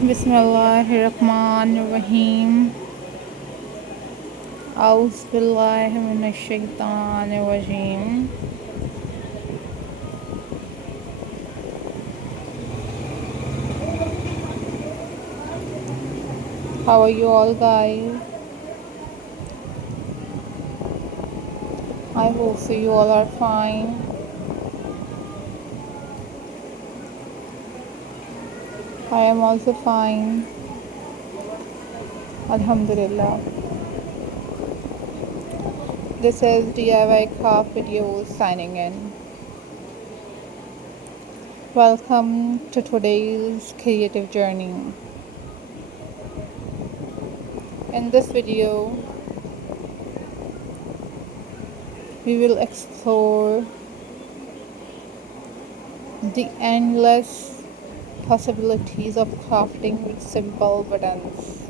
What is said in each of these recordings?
Bismillahirrahmanirrahim. A'udhu billahi minash shaitanir rajim. How are you all, guys? I hope so you all are fine. I am also fine. Alhamdulillah. This is DIY Craft Videos signing in. Welcome to today's creative journey. In this video, we will explore the endless possibilities of crafting with simple buttons.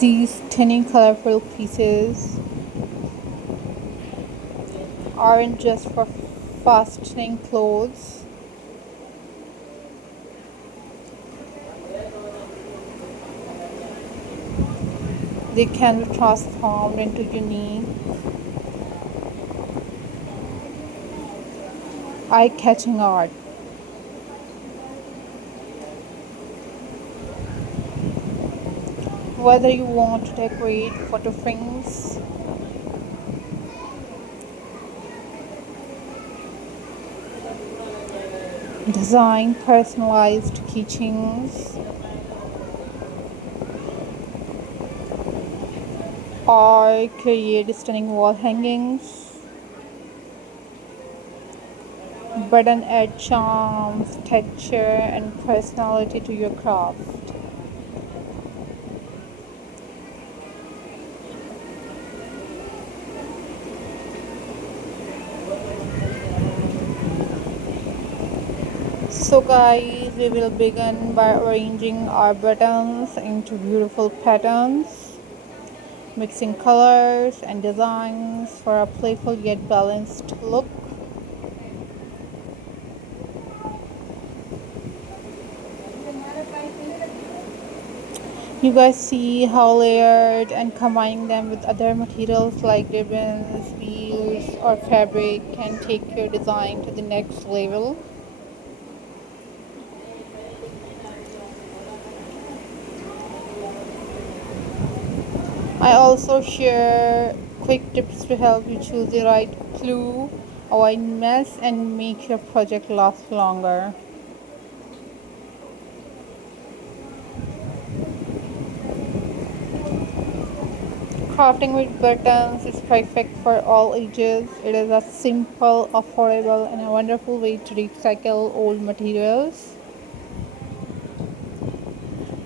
These tiny colorful pieces aren't just for fastening clothes. They can be transformed into unique, eye-catching art. Whether you want to decorate photo frames, design personalized keychains, or create stunning wall hangings, button add charms, texture, and personality to your craft. So guys, we will begin by arranging our buttons into beautiful patterns, mixing colors and designs for a playful yet balanced look. You guys see how layered and combining them with other materials like ribbons, beads, or fabric can take your design to the next level. I also share quick tips to help you choose the right glue, avoid mess, and make your project last longer. Crafting with buttons is perfect for all ages. It is a simple, affordable, and a wonderful way to recycle old materials.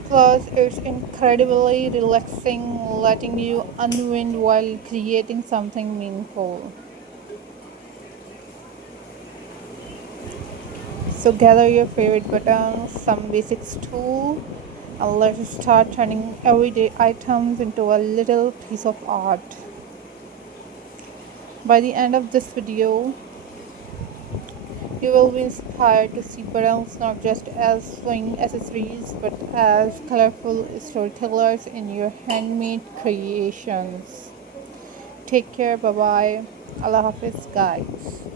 Plus, it's incredibly relaxing, letting you unwind while creating something meaningful. So, gather your favorite buttons, some basics too, and let's start turning everyday items into a little piece of art. By the end of this video, you will be inspired to see buttons not just as flowing accessories but as colorful storytellers in your handmade creations. Take care, bye bye. Allah Hafiz, guys.